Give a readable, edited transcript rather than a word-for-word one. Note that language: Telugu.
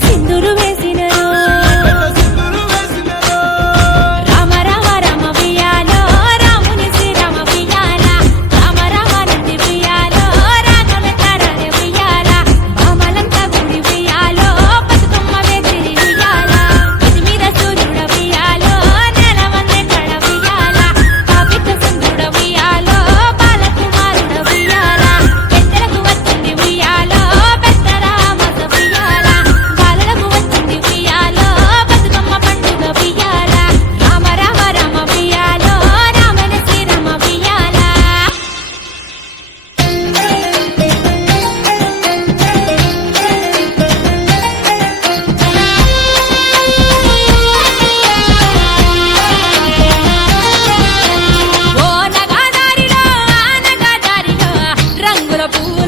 సింధూరు వేసినరు రామ రామ రామ ఉయ్యాలో రాముని శ్రీరామ ఉయ్యాల రామ రామ నంది ఉయ్యాలో రాఘవ తారని ఉయ్యాల భామలంతా గుడి ఉయ్యాలో బతుకమ్మ వేసిరి ఉయ్యాల ఇది మీద సూర్యుడ ఉయ్యాలో నెల వందే కడ ఉయ్యాల పాపిత సుందరుడ ఉయ్యాలో బాలకుమారుడ ఉయ్యాల పెద్దలకు వచ్చింది ఉయ్యాలో పెద్ద రామస ఉయ్యాల బాలలకు వచ్చింది ఉయ్యాలో బతుకమ్మ పండుగ ఉయ్యాల రామ రామ రామ ఉయ్యాలో రామని శ్రీరామ ఉయ్యాల ఓ నగాదారిలో ఆ నగాదారిలో రంగుల పువ్వు